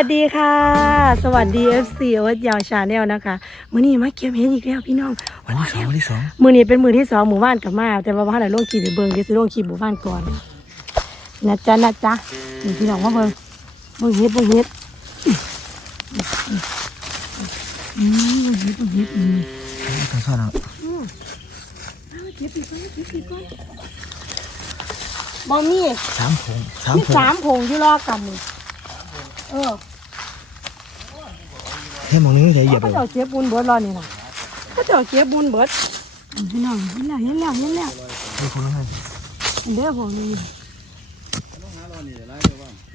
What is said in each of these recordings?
วัสดีค่ะ สวัสดี FC โอ๊ตยาวชาแนลนะคะมื้อนี้มาเก็บเห็ดอีกแล้วพี่น้องวันที่สองวันที่สองมื้อนี้เป็นมื้อที่สองหมู่บ้านกลับมา แต่ว่าบ้านไหนลงคลิปไปเบิ่งเดี๋ยวสิลงคลิปหมู่บ้านก่อนนะจ๊ะนะจ๊ะนี่พี่น้องมาเบิ่งเบิ่งเห็ดเบิ่งเห็ดอืมเบิ่งเห็ดเบิ่งเห็ดอืมทางเข้าแล้วเก็บอีกก่อนเก็บอีกก่อนบ่มีสามผงสามมีผงสามผงอยู่รอกันนี่เออ ให้มองนึงใช้เหยียบเขาเลยเจ้าเก็บบุญเบิดรอนี่นะเขาเจ้าเก็บบุญเบิดพี่น้องเห็นแล้วเห็นแล้วเห็นแล้วมีคนละให้เด้อผมนี่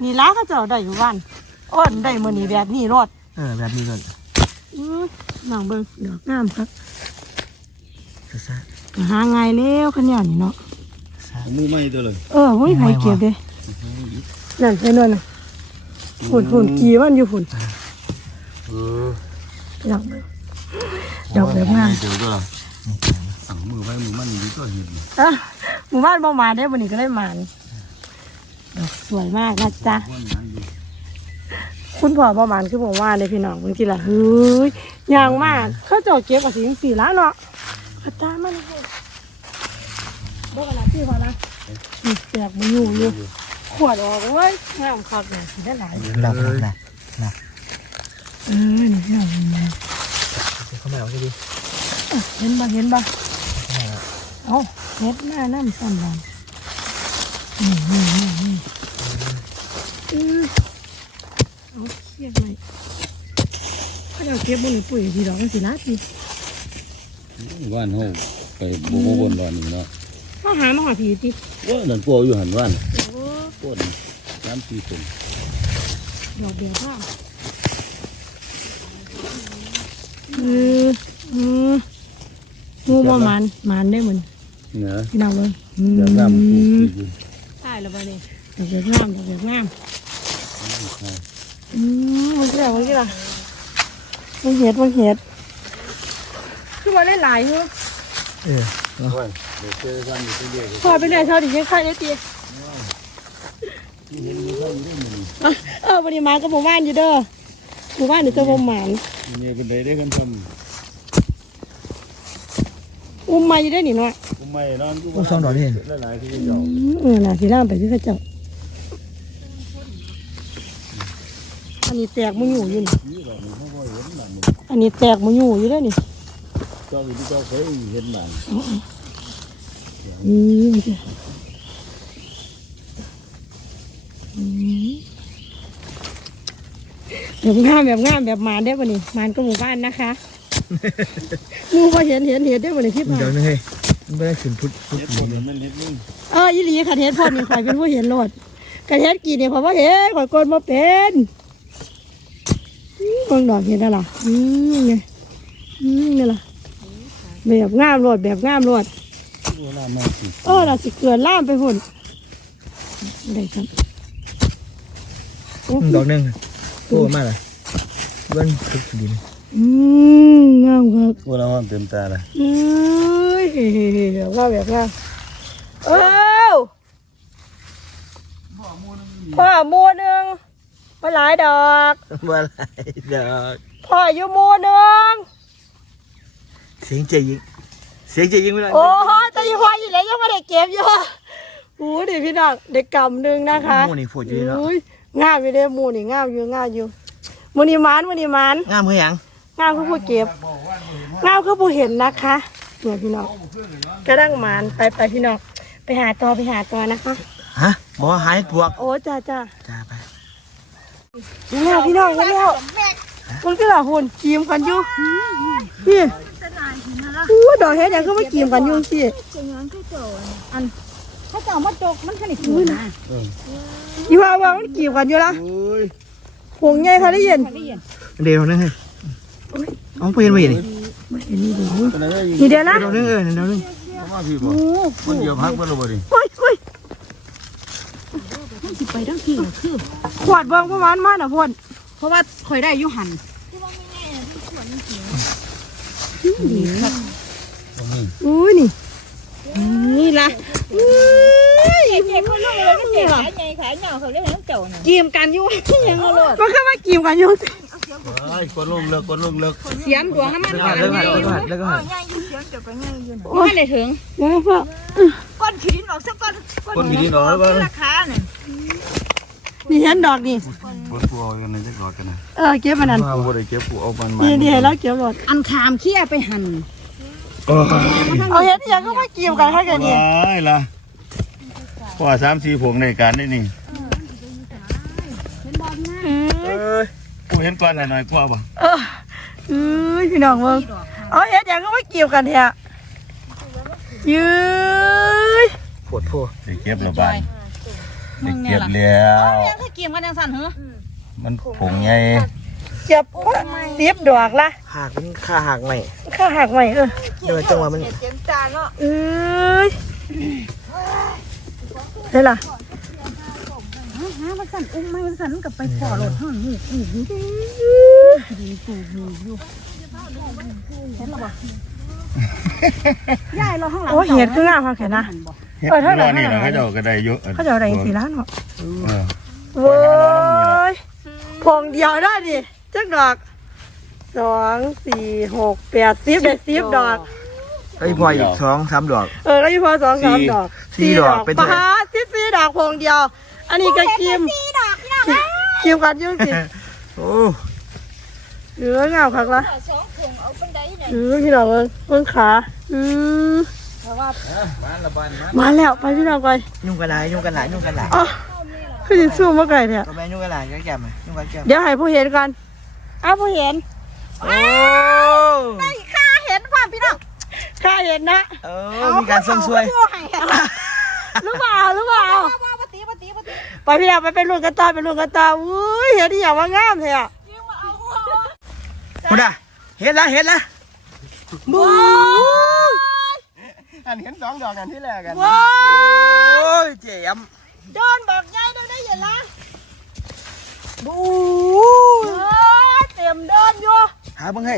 นี่ล้าเขาเจ้าได้อยู่บ้านอ้อนได้มื้อนี้แบบนี้รอดเออแบบนี้ก่อนอื้อน้องเบิ่งดอกงามครับซ่าก็หาง่ายแล้วคันนี้นี่เนาะซ่ามือไม่ตัวเลยเออบ่มีใครเก็บเด้นั่นไปนั่นน่ะฝุ่นฝุ่นกี่มันอยู่ฝุ่น เออดอกเบิ่งดอกแบบงามเจอตัวละอ่างมือไว้มือมันดีก็เห็นอะหมู่บ้านบ่มาได้มื้อนี้ก็ได้มานี่ดอกสวยมากนะจ๊ะว่ามันอยู่คุณพ่อประมาณคือผมว่าเลยพี่น้องบางทีละเฮ้ยยางมากเขาเจ้าเก็บกับสีสีแล้วเนาะกระตามันเลยบอกกันนะพี่พอนะนี่แตกมันอยู่อยู่ขวดออกเว้ยงามคักเลยสีได้หลายหลับหลับหลับ เออนี่พี่น้องเข้ามาเอาสิดิเห็นบ่เห็นบ่เอาเฮ็ดหน้าน้ำซ้ำบันนี่นี่นี่นี่เออเอาเครียดไหมเขาเจ้าเก็บบุญปุ๋ยทีดอกกันสิละทีว่านเขาไปโบกบนวันนี้เนาะมาหามาหาผีติว่านั่นกลัวอยู่หันว่านโอ้ปวดน้ำตีตุ่มดอกเดียวค่ะเออเอองูบ่หมันหมันได้เหมือนเนื้อพี่น้องเลยอืมเดี๋ยวน้ำปูตีอยู่ใช่แล้วบ่เนี่ยดอกเดียวงามดอกเดียวงามอืมมันกี่ละมันกี่ละมันเห็ดมันเห็ดคือมาได้หลายอยู่เออโอ้ยเดี๋ยวเจอกันอยู่ที่เดียวพอไปเลยเท่าดิยังใครได้ตีเห็นมือเขาอยู่ได้มืออะเออวันนี้มากับหมู่บ้านอยู่เด้อหมู่บ้านเดี๋ยวจะบ่หมาน นี่เป็นไรได้กันทอุ้มมาอยู่ได้อนี่เนาะำกูไม่นอนกูสองดอกนี่เห็น หลายๆที่เจ้าอืมเออน่ะสิล่ามไปที่เขาเจ้าอันนี้แตกมันอยู่อยู่นี่นี่เราเขาก็เห็นหนังอันนี้แตกมันอยู่อยู่ได้อนี่เจ้าอยู่ที่เจ้าเคยเห็นหนังอืมจ้ะอืม แบบงามแบบงามแบบหมานได้อบ่นี่หมานก็หมู่บ้านนะคะหมูพอเห็นเห็นเห็นได้อบ่นี่ที่มีผ่าดอนกนึงให้มันไม่ได้ขึ้นพุทธพุทธเห็ดผมมันเห็ดนี่เอออีหลีขันเห็นพ่อนี่ข่อยเป็นผู้เห็นโลดขันเห็นกี่เนี่ยข่อยว่าเห็นข่อยกดมาเป็นอืมเบิ่งดอกเห็นแล้วล่ะอืมไงอืมนี่ล่ะแบบงามโลดแบบงามโลดเวลามาสิเออเราสิเกลือล่ามไปหุ่นได้ครับโอ้ดอกนึงโอ้มากเลยเบิ้ลพุทธดินอืมงามครับเวลามันเต็มตาเลยเอ้ยแบบว่าแบบว่าเอ้าพ่อหมูหนึ่งมาหลายดอกว่าอะไรดอกพ่ออยู่หมูหนึ่งเสียงใจยิงเสียงใจยิงไม่ได้โอ้โหแต่ยี่พ่ออยู่แล้วยังไม่ได้เก็บอยู่โอ้ดิพี่น้องเด็กกำหนึ่งนะคะโม่นี่โฟดอยู่เนาะอุ้ย งามอยู่เด้อหมูนี่งามอยู่งามอยู่มูนี่หมานมูนี่หมานงามเฮ้ยยังงามคือผู้เก็บงามคือผู้เห็นนะคะเนี่ยพี่น้องกระดังหมานไปไปพี่น้องไปหาต่อไปหาต่อนะคะฮะบอกว่าหายปวกโอ้จ้าจ้าจ้าไปนี่แล้วพี่น้องนี่แล้วมันก็หล่ะหุ่นกีมกันอยู่นี่อู้ดอกเฮ็ดอย่างก็มากีมกันอยู่สิ ถ้าจะเอามาจกมันขนาดนี้นะอีว่าว่ามันกีมกันอยู่ละโอ้ยหงใหญ่ค่ะได้ยินเดี๋ยวดอกนึงให้เอาไปเห็นไปเห็นตอนนั้นยิงนี่เดี๋ยวนะดอกนึงเออดอกนึงมาพี่บ่มันเดียวพักมันลงไปดิโอ้ยโอ้ยสิไปทั้งที่คือขวดเบิ่งประมาณมาน่ะพ่นเพราะว่าคอยได้อยุหันอุ้ยนี่นี่ละอุ้ย เจ็บเขาลงเลยมันเจ็บขาใหญ่ขาเหงาเขาเรียกว่าใจจ้าน่ะกีมกันอยู่ยังเอาโลดมันก็มากินกันอยู่สิเฮ้ยกดลงเลิกกดลงเลิกเสียมดวงน้ำมันเลิกหวานเลิกใหญ่เลิกอยู่เลิกเลิกไม่ได้ถึงเดี๋ยพ่อก้อนขีดินออกสักก้อนกดมีดีหน่อยบ้างราคาเนี่ยนี่เห็นดอกนี่บนปัวกันนะจะกอดกันนะเออเก็บมันนั่นมาบ่ได้เก็บผู้เอามันมานี่นี่ให้เราเก็บรถอันขามเขี้ยไปหั่นเอาเห็นยังก็มาเกินกันให้กันนี่ว้ายล่ะ กว่าสามสี่ผงในการได้นี่อืมเอ้ยกูเห็นก่อนหน่อยกว่าบ่เออเอ้ยพี่น้องเบิ่งเอาเห็นอีหยังก็มากินกันแท้ยื้ยปวดพวได้เก็บและบาดได้เก็บแล้วยังคือกีมกันยังสั่นเหรอมันผงใหญ่เก็บสิบดอกละหักมันค่าหักใหม่ข้าหักไว้เออเดินจังหวะมันเจ็มจานเนาะเอ้ย ได้ล่ะหาว่าสั่นอุ้มไม่ว่าสั่นมันกับไปพอรถห่อนนี่นี่นี่ดีตูมีอยู่เห็นหรอบ่ยายเราข้างหลังโอ้เห็ดคืองามค่ะแค่นะเออเท่าไหร่นี่เท่าเขาจ้าก็ไดเยอะเขาจะเอะไรสีล้านเหรอเว้ยพงเดียวได้ดิจักดอกสองสี่หกแปดสิบเด็ดสิบดอก ไอ้ยพออีกสองสามดอก เออแล้วอยู่พอสองสามดอกสี่ดอกเป็นปเท่าไหร่ลาสิบสี่ดอกพงเดียว อันนี้ก็กิมกิมกันอยุ่งสิโอ้เออเงาคักละสองถุงเอาเป็นไดเนี่ยเออพี่น้องเบิ่งเบิ่งขาอือมาแล้วไปพี่น้องไปยุ่งกันหลายยุ่งกันหลายยุ่งกันหลายอ๋อคือสิสู้มาไก่เนี่ยก็แม่ยุ่งกันหลายก็แก่มายุ่งกันแก่เดี๋ยวให้ผู้เห็นกันอ้าวผู้เห็นโอ้ ข้าเห็นความพี่น้อง ข้าเห็นนะเออมีการส่งสวยหรือเปล่าหรือเปล่าปฏิปฏิปฏิไปพี่น้องไปเป็นรุ่นกันตาเป็นรุ่นกันตาอุ้ยเห็นที่อย่างว่างามเลยอะคุณอะเห็นละเห็นละบู๊อันเห็นสองดอกกันที่แรกกันว้าโอ้ยเจ๋มโดนบอกยายได้ได้ยินละบู๊เต็มเดินอยู่หาเบิ่งให้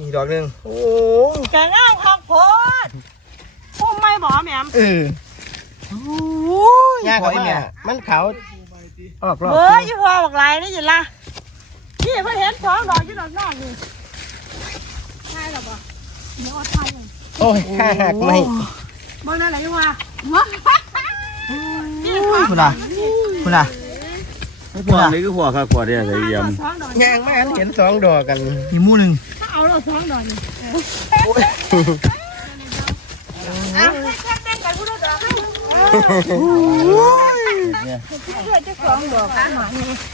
นี่ดอกหนึ่งโอ้แกงอ้างคักโพดพุ่มไม่บอกแหม่มเอออุ้ยยากกว่าไอ้เนี่ยมันขาวออกรอบเฮ้ยยี่ห้อบอกไรได้ยินละพี่เพิ่งเห็นสองดอกที่ดอกนอกนี่โอ้ยข้าหักไม่เบิ่งนั่นไหนยี่ห้อคุณอะคุณอะ พวกนี้คือพวกข้าวกวาดเนี่ยใส่เยี่ยมสองดอกยางไม่เห็นสองดอกกันมีมู่หนึ่งถ้าเอาเราสองดอกนี่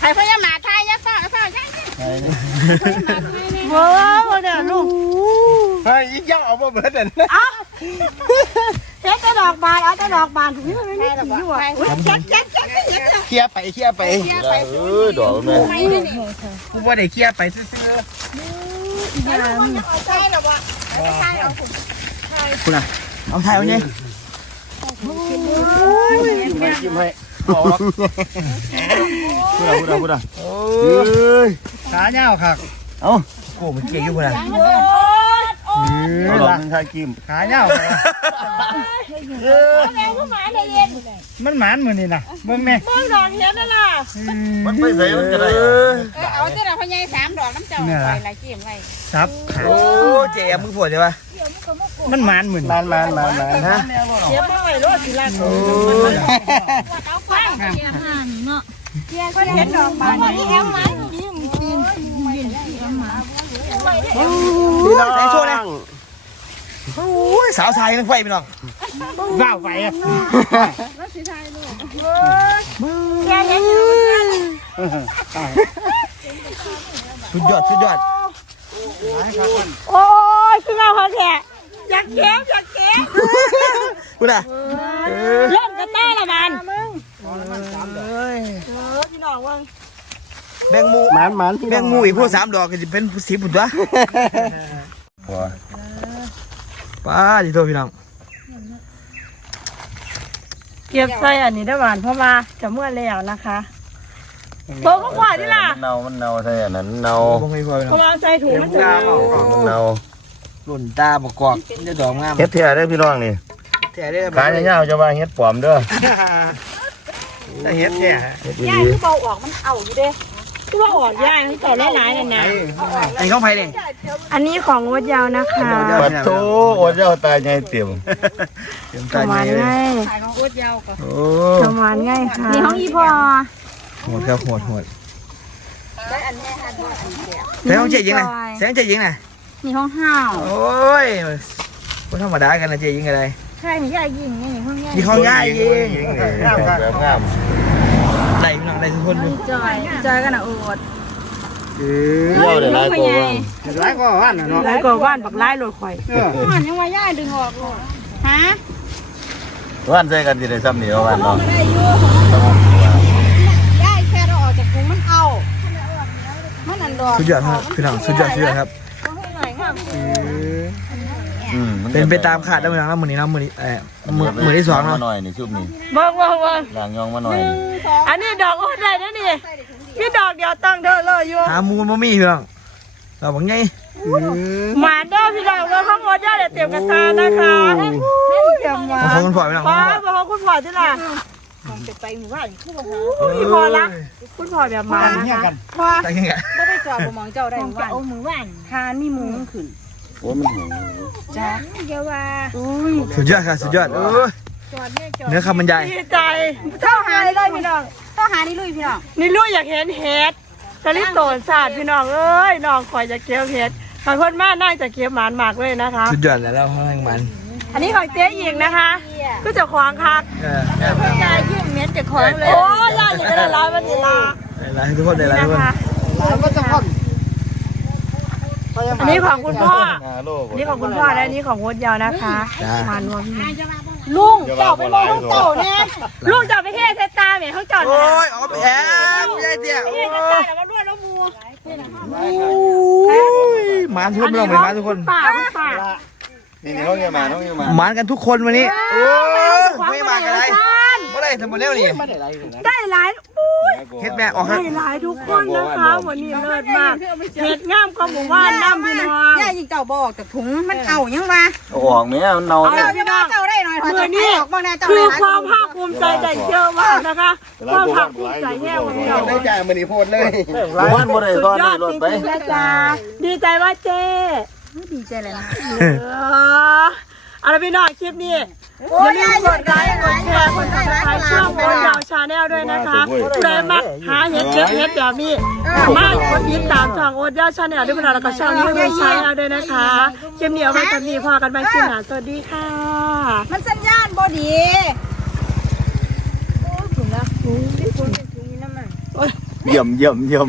ใครพยามาทายยาฝ้าฝ้าใช่ว้าวเนี่ยลูกเฮ้ยอีกยังเอามาเบิดอันเฮ็ดแต่ดอกบานเอาแต่ดอกบานถึงนี่มันไม่ถึงอยู่อะเคลียร์ไปเคลียร์ไปเออดอกแม่กูว่าได้เคลียร์ไปซื้อใช่หรอวะๆคุณอะเอาถ่ายเอาไงไม่จิ้มให้บอกหรอกพูดอะพูดอะพูดอะโอ้เอ้ยขาเงาครับเอ้าโอ้มันเก่งอยู่คุณอะ เอาดอกหนึงทากิมขาเงามันหมานมือนี่นะเบิ่งแม่เบิ่งดอกเห็นนั่นล่ะมันไปใส่มันก็ได้เอาแต่เราพยายสามดอกน้ำเจ้าไปละจิ้มไว้ซับโอ้เจ๊มึงปวดใช่ปะมันหมานมือมันหมานหมานหมานฮะเก็บมาไว้รถสิล่ะโอ้ยเอาฟังเจ้าห่านเนาะเห็นดอกบานนี่แอมมา ใส่โซ่เลยโอ้ย สาวชายมันไฟไปหรอกว้าวไฟอะแกเห็นอยู่สุดยอดสุดยอดโอ้ยคือเอาเขาแท้อยากเก็บอยากเก็บคุณอะเล่นกันได้ละมันเอ้ยเออพี่น้องเบิ่งแบงมูหมานหมานแบงมูอีกพวกสามดอกก็จะเป็นสีบุญวะพอ ป้าดีโตพี่น้องเก็บใส่อันนี้ได้หวานเพราะว่าจะเมื่อแล้วนะคะโตก็กว่าที่ล่ะมันเน่ามันเน่าใช่อันนั้นเน่าบ่ให้พอพี่เพน้องราะว่าใส่ถุงมันจะมันเน่าหล่นตาประกอบจะดอกงามเฮ็ดเท่าได้พี่น้องนี่แท้ได้ขายยาวๆจะว่าเฮ็ดปลอมเด้อได้เฮ็ดแท้เฮ็ดดีย่าคือเบาออกมันเอาอยู่เด้ คือว่าออกยางให้ต่อหลายๆนั่นนะไอ้ของไผนี่อันนี้ของงดยาวนะคะปัดโตโอดเจ้าตายใหญ่เต็มเตียมตาระมาณใหญ่เลยง่ายขายของอุดยาวก็โอ้ประมาณง่ายค่ะนี่ห้องอีพอโหดครับโหดโหดแสงของเจ๊ยิงน่ะแสงเจ๊ยิงน่ะนี่ห้องห้าวโอ้ยบ่ธรรมดากันนะเจ๊ยิงอะไรใช่นี่ย่ายิงนี่ห้องย่ายนี่ห้อง่ายยิงแบบงาม ได้พี่น้องได้ทุกคนดูจอยจอยกันนะโอดเออเที่ยวได้หลายกว่าว่างหลายก็ว่านเนาะหลายกว่าว่านบักไล่รถข่อยอ่อนยังว่าย่าดึงออกโลดฮะว่านใส่กันสิได้ซ้ำนี่เอาว่านเนาะได้อยู่ได้แค่เราออกจากถุงมันเอามันอันดอกสุดยอดครับพี่น้องสุดยอดสุดยอดครับ อืมเป็นไปตามขาดได้ไหมน้องมือนี้น้องมือนี้เออมือมือที่สองมาเนาะหน่อยนี่ซุปนี่เบิ่งเบิ่งเบิ่งล้างยองมาหน่อยอันนี้ดอกโอ้ได้นะนี่มีดอกเดียวตั้งเด้อเลยอยู่หามูลบ่มีพี่น้องเราบอกไงหมาเด้อพี่น้องเราข้างงดยาวเดี๋ยวเตรียมกระทานะคะเตรียมมาขอบคุณพ่อพี่น้องป้าบอกคุณพ่อที่ล่ะไปหมู่บ้านคือบ่หาพี่พ่อรักคุณพ่อแบบมานะคะพอตั้งยังไงบ่ไปจอดบ่มองเจ้าได้ต้องว่าเอามือว่านทานมีหมูมันขึ้น โอ้ยมันหิวจ้าเดี๋ยวว่าสุดยอดค่ะสุดยอดเออจอดเนี่ยจอดเนื้อคำบรรยายดีใจเท่าหาได้เลยพี่น้องต้องหานี่ลุยพี่น้องนี่ลูกอยากเห็นเห็ดตะลิโตนศาสตร์พี่น้องเอ้ยน้องคอยจะเก็บเห็ดบางคนมาน่าจะเก็บหมานมากเลยนะคะ สุดยอดแล้วเราข้างมัน อันนี้ของเจ๊หญิงนะคะ ก็จะควางคักเออได้ยื่นเม็ดจะของเลย โอ้ยยายอย่าได้ร้ายวันนี้ละได้แล้วทุกคนได้แล้วทุนะกคนคะ อันนี้ของคุณพ่อห้าโลอันนี้ของคุณพ่อและอันนี้ของโคตยาวนะคะจ้ามานวมพี่น้องลุงเจ้าไปมองลูกเจ้าแน่ลูกจะเอาไปเทศเทศตาเหม็นเขาจอดโอ้นะยออกไปแอบยายเตี้ยเทศตาแล้วก็นวดแล้วมูโอ้ยหมานทุกคนพี่น้องเป็นหมานทุกคนป่าคุณป่านี่นี่เขาเงี้ยมาเขาเงี้ยมาหมานกันทุกคนวันนี้โอ้ยไม่มากันไรเมื่อไรทำมาเร็วนี่ได้หลายอุ้ย เฮ็ดแม่ออกให้ได้หลายทุกคนนะคะ วันนี้เลิศมากเห็ดงามก็หมู่บ้านน้ำพี่น้องย่ายิงเจ้าบ่ออกจากถุงมันเอายังวะเอาออกแม่มันเน่าเอาเด้เลอยพี่น้องเจ้าได้หน่อยถอดมือจากนี้ออกบ้างนะเจ้าคือได้ความภาคภูมิใจได้เยอะมากนะคะความภาคภูมิใจแย่วันนี้เราได้จ่ายมันนี่โพดเลยบ้านบ่ได้สุตดอนยอนี้ดรถจไปริงๆนะจ๊ะดีใจว่าเจ๊ ดีใจเลยนะ เออเอาละพี่น้องคลิปนี้ อย่าลืมกดไลค์กดแชร์กดซับสไครต์ช่องโอนยาวชาแนลด้วยนะคะใครมักหาเห็ดเก็บเห็ดแบบนี้สามารถกดติดตามช่องโอนยาวชาแนลด้วยพี่น้องแล้วก็ช่องนี้ด้วยชาแนลด้วยนะคะคลิปนี้เอาไว้กันนี้พอกันไปคลิปหน้าสวัสดีค่ะ มันสัญญาณบ่ดีเยี่ยมเยี่ยมเยี่ยม